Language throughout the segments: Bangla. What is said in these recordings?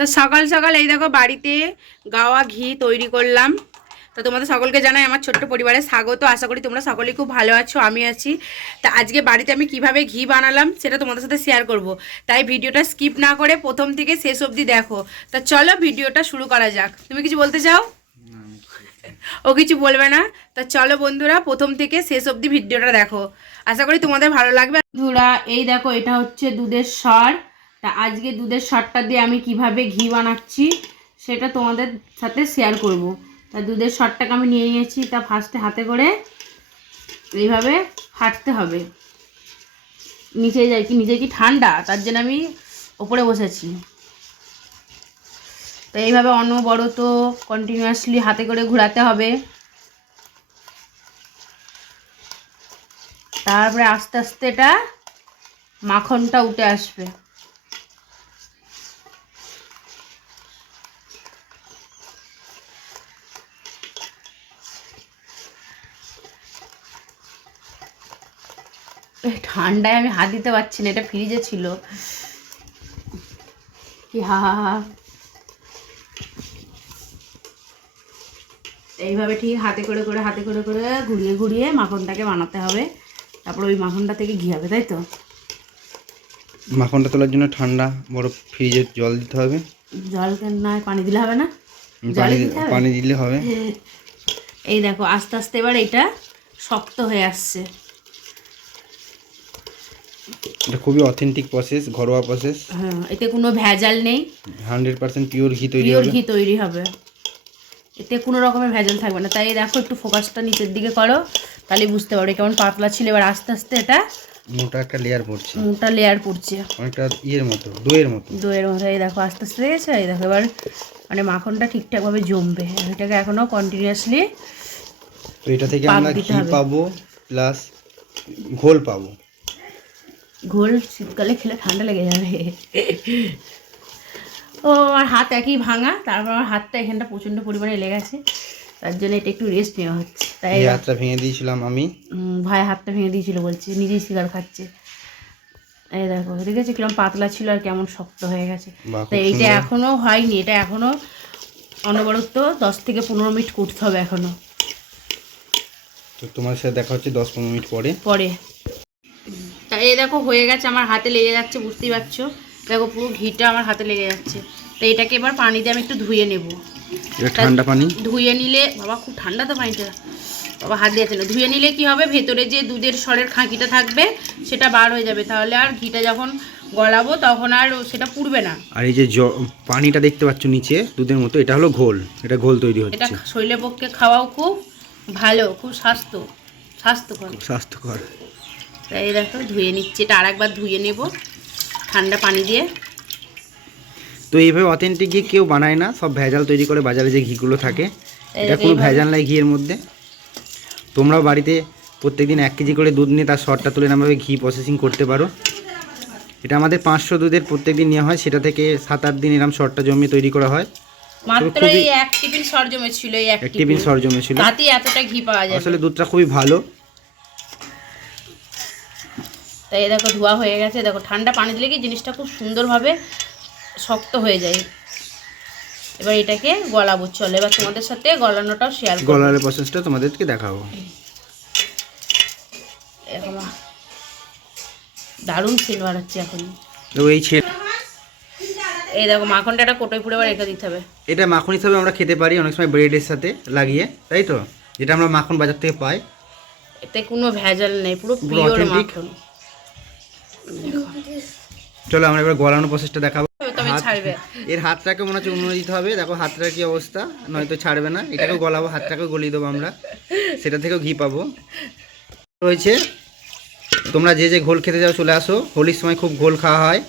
তো সকাল সকাল এই দেখো বাড়িতে গাওয়া ঘি তৈরি করলাম। তো তোমাদের সকলকে জানাই আমার ছোট্ট পরিবারে স্বাগত। আশা করি তোমরা সকলেই খুব ভালো আছো, আমি আছি। তা আজকে বাড়িতে আমি কিভাবে ঘি বানালাম সেটা তোমাদের সাথে শেয়ার করব, তাই ভিডিওটা স্কিপ না করে প্রথম থেকে শেষ অবধি দেখো। তা চলো ভিডিওটা শুরু করা যাক। তুমি কিছু বলতে চাও? ও কিছু বলবে না। তা চলো বন্ধুরা, প্রথম থেকে শেষ অবধি ভিডিওটা দেখো, আশা করি তোমাদের ভালো লাগবে। বন্ধুরা এই দেখো, এটা হচ্ছে দুধের সর। তা আজকে দুধের সরটা দিয়ে আমি কিভাবে ঘি বানাচ্ছি সেটা তোমাদের সাথে শেয়ার করব। তা দুধের সরটাকে আমি নিয়ে নিয়েছি। তা ফার্স্টে হাতে করে এইভাবে ফাটতে হবে। নিচে কি ঠান্ডা, তার জন্য আমি ওপরে বসেছি। তো এইভাবে অনবরত কন্টিনিউয়াসলি হাতে করে ঘোরাতে হবে। তারপরে আস্তে আস্তে এটা মাখনটা উঠে আসবে। ঠান্ডায় আমি হাত দিতে পারছি না, এটা ফ্রিজে ছিল। কি হা হা হা। এইভাবে ঠিক হাতে করে ঘুরিয়ে ঘুরিয়ে মাখনটাকে বানাতে হবে। তারপর ওই মাখনটা থেকে ঘি হবে, তাই তো? মাখনটা তোলার জন্য ঠান্ডা বরফ ফ্রিজে জল দিতে হবে। জল না, পানি দিলে হবে না? জলে দিতে হবে, পানি দিলে হবে। এই দেখো আস্তে আস্তে এবার এটা শক্ত হয়ে আসছে। এটা খুবই অথেন্টিক প্রসেস, ঘরোয়া প্রসেস। হ্যাঁ, এতে কোনো ভেজাল নেই। 100% পিওর ঘি তৈরি পিওর হবে। ঘি তৈরি হবে, এতে কোনো রকমের ভেজাল থাকবে না। তাই দেখো, একটু ফোকাসটা নিচের দিকে করো, তাহলে বুঝতে পারবে কেমন পাতলা ছিল। এবার আস্তে আস্তে এটা মোটা একটা লেয়ার পড়ছে, মোটা লেয়ার পড়ছে, অনেকটা ইয়ের মতো, দইয়ের মতো। এই দেখো আস্তে আস্তে দেখেছো? এই দেখো এবার মানে মাখনটা ঠিকঠাকভাবে জমবে। এটাকে এখনও কন্টিনিউয়াসলি তো এটা থেকে আমরা ঘি পাবো প্লাস ঘোল পাবো। ঘোল শীতকালে খেলে ঠান্ডা লেগে যাবে। ও আমার হাত একই ভাঙা, তারপর আমার হাতটা এখানটা প্রচণ্ড পরিমাণে লেগেছে, তার জন্য এটা একটু রেস্ট নেওয়া হচ্ছে। তাই হাতটা ভেঙে দিয়েছিলাম আমি। ভাই হাতটা ভেঙে দিয়েছিল বলছে, নিজেই শিকার খাচ্ছে। এই দেখো দেখেছি কিরকম পাতলা ছিল আর কেমন শক্ত হয়ে গেছে। তো এইটা এখনও হয়নি, এটা এখনও অনবরত 10 থেকে 15 মিনিট করতে হবে এখনও। তো তোমার সাথে দেখা হচ্ছে 10-15 মিনিট পরে। তা এই দেখো হয়ে গেছে, আমার হাতে লেগে যাচ্ছে, বুঝতেই পারছো। দেখো পুরো ঘিটা আমার হাতে লেগে যাচ্ছে। তো এটাকে এবার পানি দিয়ে আমি একটু ধুয়ে নেব। ঠান্ডা পানি ধুয়ে নিলে, বাবা খুব ঠান্ডা তো পানিটা, বাবা হাত দিয়েছে না। ধুয়ে নিলে কি হবে, ভেতরে যে দুধের সরের খাঁকিটা থাকবে সেটা বার হয়ে যাবে, তাহলে আর ঘিটা যখন গলাবো তখন আর সেটা পুড়বে না। আর এই যে পানিটা দেখতে পাচ্ছ নিচে দুধের মতো, এটা হলো ঘোল। এটা ঘোল তৈরি হচ্ছে। এটা শরীরের পক্ষে খাওয়াও খুব ভালো, খুব স্বাস্থ্যকর। তাই দেখো ধুয়ে নিচ্ছি, এটা আরেকবার ধুয়ে নেব ঠান্ডা পানি দিয়ে। তো এইভাবে অথেন্টিক ঘি কেউ বানায় না, সব ভেজাল তৈরি করে বাজারে যে ঘিগুলো থাকে। এটা কোনো ভেজাল নাই ঘিয়ের মধ্যে। তোমরাও বাড়িতে প্রত্যেকদিন 1 কেজি করে দুধ নিয়ে তার সরটা তুলে নামাবে ঘি প্রসেসিং করতে পারো। এটা আমাদের 500 দুধের প্রত্যেকদিন নেওয়া হয়, সেটা থেকে 7-8 দিন এরকম সরটা জমিয়ে তৈরি করা হয়। মাত্র এই 1 টিফিন সর জমেছিল, এই 1 টিফিন সর জমেছিল, তাতেই এতটা ঘি পাওয়া যায়। আসলে দুধটা খুবই ভালো। তাই দেখো ধোয়া হয়ে গেছে। দেখো ঠান্ডা পানি দিলে কি জিনিসটা খুব সুন্দরভাবে শক্ত হয়ে যায়। এবার এটাকে গলাবো, চলো এবার তোমাদের সাথে গলানোটাও শেয়ার করব, গলানোর প্রসেসটা তোমাদেরকে দেখাবো। এখন দারুণ সেন্ট বাড়াচ্ছে এখন। তো এই দেখো মাখনটা একটা কোটোয় পুড়ে রেখে দিতে হবে। এটা মাখন হিসাবে আমরা খেতে পারি অনেক সময় ব্রেডের সাথে লাগিয়ে, তাই তো? যেটা আমরা মাখন বাজার থেকে পাই, এতে কোনো ভেজাল নেই, পুরো পিওর মাখন। চলো আমরা এবার গলানোর প্রসেসটা দেখাবো। ছাড়বে এর হাতটাকে মনে হচ্ছে উন্নতি দিতে হবে। দেখো হাতটার কি অবস্থা, নয়তো ছাড়বে না। এটাকেও গলাবো, হাতটাকেও গলিয়ে দেবো আমরা, সেটা থেকেও ঘি পাবো। রয়েছে, তোমরা যে যে ঘোল খেতে যাও চলে আসো। হোলির সময় খুব ঘোল খাওয়া হয়,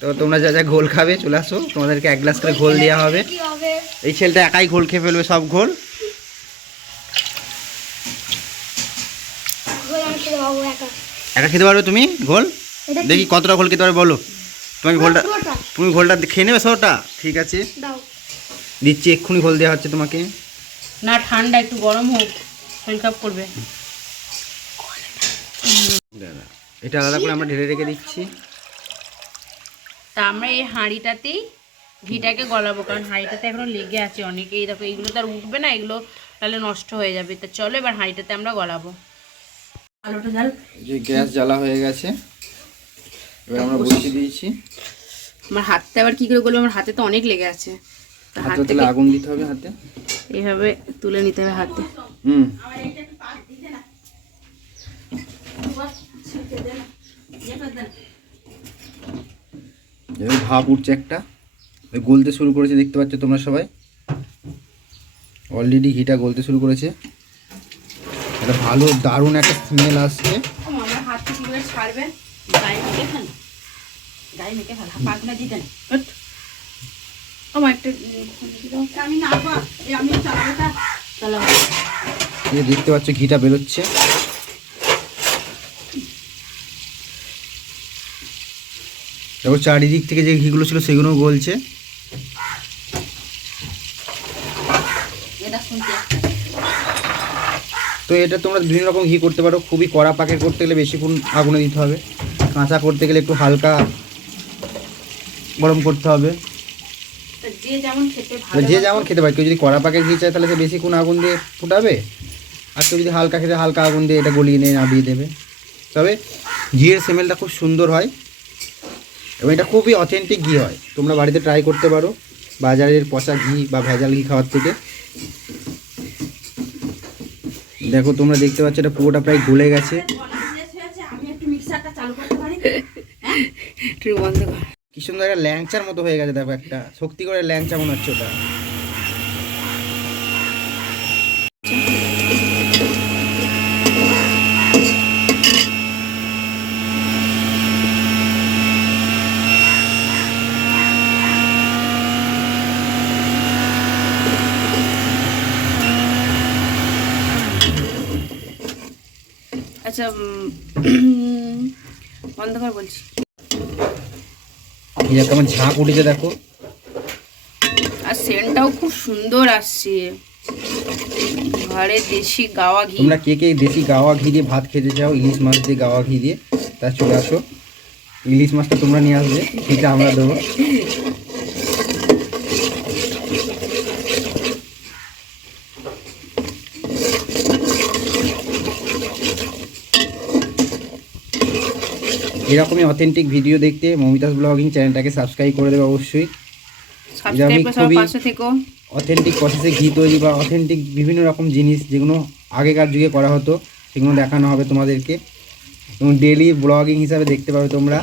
তো তোমরা যা যা ঘোল খাবে চলে আসো, তোমাদেরকে 1 গ্লাস করে ঘোল দেওয়া হবে। এই ছেলেটা একাই ঘোল খেয়ে ফেলবে সব ঘোল। একা খেতে পারবে তুমি ঘোল? দেখি কতটা ঘোল খেতে পারবে বলো। তুমি ঘোলটা খেয়ে নেবে সবটা? ঠিক আছে দিচ্ছি, এক্ষুনি ঘোল দেওয়া হচ্ছে তোমাকে। না ঠান্ডা, একটু গরম হোক, শরীর খারাপ করবে। এটা আলাদা করে আমরা ঢেলে রেখে দিচ্ছি। তা আমরা এই হাঁড়িটাতেই ঘিটাকে গলাবো, কারণ হাঁড়িটাতে এখনো লেগে আছে অনেক। এই দেখো এইগুলো তো আর উঠবে না, এগুলো তাহলে নষ্ট হয়ে যাবে। তো চলো এবার হাঁড়িটাতে আমরা গলাবো। আলোটা জ্বাল। যে গ্যাস জ্বালা হয়ে গেছে, এবার আমরা বসিয়ে দিয়েছি। আমার হাতটা আবার কি করে গলবে, আমার হাতে তো অনেক লেগে আছে। তো হাত হাতে থেকে তাহলে আগুন দিতে হবে, হাতে এইভাবে তুলে নিতে হবে হাতে। হুম। এবার ভাপ উঠছে একটা, ওই গলতে শুরু করেছে, দেখতে পাচ্ছ তোমরা সবাই। অলরেডি ঘিটা গলতে শুরু করেছে, একটা ভালো দারুণ একটা স্মেল আসছে। আমার হাত থেকে কি করে ছাড়বে, গায়ে মেখে ফেল, গায়ে মেখে ফেল, পাকনা দিতে না। আমার একটা আমি না আমি চালাবোটা চালাবো। এই দেখতে পাচ্ছ ঘিটা বেরোচ্ছে। তারপর চারিদিক থেকে যে ঘিগুলো ছিল সেগুলোও গলছে। তো এটা তোমরা বিভিন্ন রকম ঘি করতে পারো। খুবই কড়া পাকের করতে গেলে বেশিক্ষণ আগুনে দিতে হবে, কাঁচা করতে গেলে একটু হালকা গরম করতে হবে। যে যেমন খেতে পারে, কেউ যদি কড়া পাকের ঘি চায় তাহলে সে বেশিক্ষণ আগুন দিয়ে ফুটাবে, আর কেউ যদি হালকা খেতে হালকা আগুন দিয়ে এটা গলিয়ে নিয়ে নামিয়ে দেবে। তবে ঘিয়ের স্মেলটা খুব সুন্দর হয় এবং এটা খুবই অথেন্টিক ঘি হয়। তোমরা বাড়িতে ট্রাই করতে পারো বাজারের পচা ঘি বা ভেজাল ঘি খাওয়ার থেকে। দেখো তোমরা দেখতে পাচ্ছ এটা পুরোটা প্রায় গলে গেছে। কি সুন্দর একটা ল্যাংচার মতো হয়ে গেছে। দেখো একটা শক্তি করে ল্যাংচা মনে হচ্ছে ওটা। আচ্ছা বন্ধ কর বলছি। এই একটা আমার ঝাঁক উঠেছে দেখো, আর সেন্টটাও খুব সুন্দর আসছে। ঘরে দেশি গাওয়া ঘি। তোমরা কে কে দেশি গাওয়া ঘি দিয়ে ভাত খেতে চাও, ইলিশ মাছ দিয়ে গাওয়া ঘি দিয়ে, তা চলে আসো। ইলিশ মাছটা তোমরা নিয়ে আসবে, ঘিটা আমরা দেবো। এরকমই অথেন্টিক ভিডিও দেখতে মৌমিতাস ব্লগিং চ্যানেলটাকে সাবস্ক্রাইব করে দেবে অবশ্যই। অথেন্টিক প্রসেসে ঘি তৈরি বা অথেন্টিক বিভিন্ন রকম জিনিস যেগুলো আগেকার যুগে করা হতো সেগুলো দেখানো হবে তোমাদেরকে, এবং ডেইলি ব্লগিং হিসাবে দেখতে পাবে তোমরা।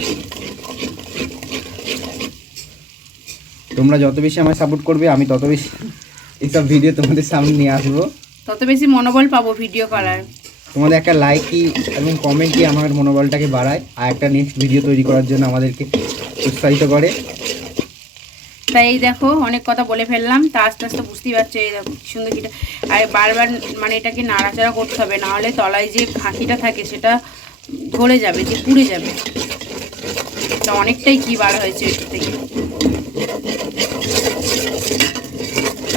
তোমরা যত বেশি আমায় সাপোর্ট করবে আমি তত বেশি এইসব ভিডিও তোমাদের সামনে নিয়ে আসবো, তত বেশি মনোবল পাবো ভিডিও করার। তোমাদের একটা লাইকই এবং কমেন্টই আমার মনোবলটাকে বাড়ায় আর একটা নেক্সট ভিডিও তৈরি করার জন্য আমাদেরকে উৎসাহিত করে। তাই এই দেখো অনেক কথা বলে ফেললাম, তা আস্তে আস্তে বুঝতেই পারছো। এই দেখো কি সুন্দর ঘিটা, আর বারবার মানে এটাকে নাড়াচাড়া করতে হবে, নাহলে তলায় যে ঘাঁটিটা থাকে সেটা ধরে যাবে, যে পুড়ে যাবে। তা অনেকটাই ঘি বার হয়েছে এটার থেকে।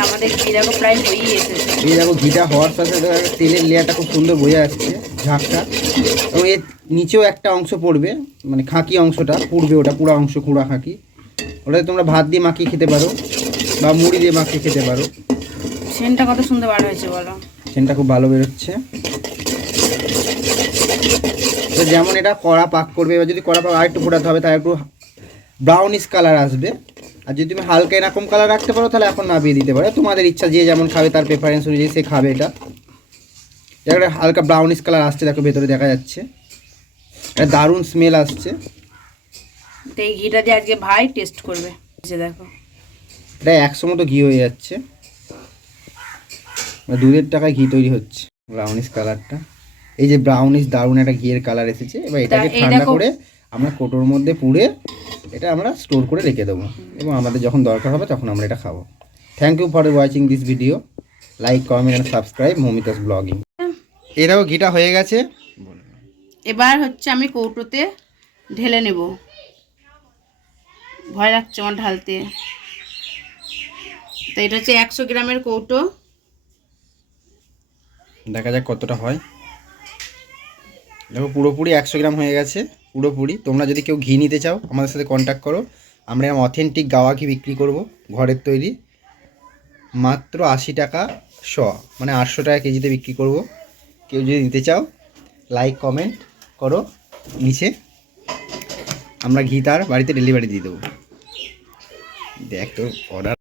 আমাদের ঘি দেখো প্রায় হয়েই এসেছে। এই দেখো ঘিটা হওয়ার সাথে সাথে তেলের লেয়ারটা খুব সুন্দর বোঝা যাচ্ছে, ঝাঁকটা। এবং এর নিচেও একটা অংশ পড়বে, মানে খাঁকি অংশটা পুড়বে, ওটা পুরো অংশ খুঁড়া খাঁকি। ওটাতে তোমরা ভাত দিয়ে মাখিয়ে খেতে পারো বা মুড়ি দিয়ে মাখিয়ে খেতে পারো। সেন্টটা কত সুন্দর বার হয়েছে বলো। সেন্টটা খুব ভালো বেরোচ্ছে। যেমন এটা কড়া পাক করবে, এবার যদি কড়া পাক আর একটু ফোটাতে হবে, তার একটু ব্রাউনিশ কালার আসবে। আর যদি তুমি হালকা এরকম কালার রাখতে পারো তাহলে এখন নামিয়ে দিতে পারো, তোমাদের ইচ্ছা, যে যেমন খাবে তার প্রেফারেন্স অনুযায়ী সে খাবে। এটা একটা হালকা ব্রাউনিশ কালার আসছে, দেখো ভেতরে দেখা যাচ্ছে, একটা দারুণ স্মেল আসছে। তো এই ঘিটা দিয়ে আজকে ভাই টেস্ট করবে। দেখো এটা 100 মতো ঘি হয়ে যাচ্ছে, দুধের টাকায় ঘি তৈরি হচ্ছে। ব্রাউনিশ কালারটা, এই যে ব্রাউনিশ দারুণ একটা ঘিয়ের কালার এসেছে। এবার এটাকে ঠান্ডা করে আমরা কোটোর মধ্যে পুড়ে এটা আমরা স্টোর করে রেখে দেবো, এবং আমাদের যখন দরকার হবে তখন আমরা এটা খাবো। Thank you for watching this video. Like, comment and subscribe Moumita's blogging. এটাও ঘিটা হয়ে গেছে। এবার হচ্ছে আমি কৌটোতে ঢেলে নেব, ভয় লাগছে আমার ঢালতে। তো এটা হচ্ছে 100 গ্রামের কৌটো, দেখা যাক কতটা হয়। দেখো পুরোপুরি 100 গ্রাম হয়ে গেছে পুরোপুরি। তোমরা যদি কেউ ঘি নিতে চাও আমাদের সাথে কন্ট্যাক্ট করো, আমরা এরকম অথেন্টিক গাওয়া ঘি বিক্রি করব, ঘরের তৈরি, মাত্র 80 টাকা শ, মানে 800 টাকা কেজিতে বিক্রি করব। কেউ যদি নিতে চাও লাইক কমেন্ট করো নিচে, আমরা ঘি তার বাড়িতে ডেলিভারি দিয়ে দেবো। দেখ তোর অর্ডার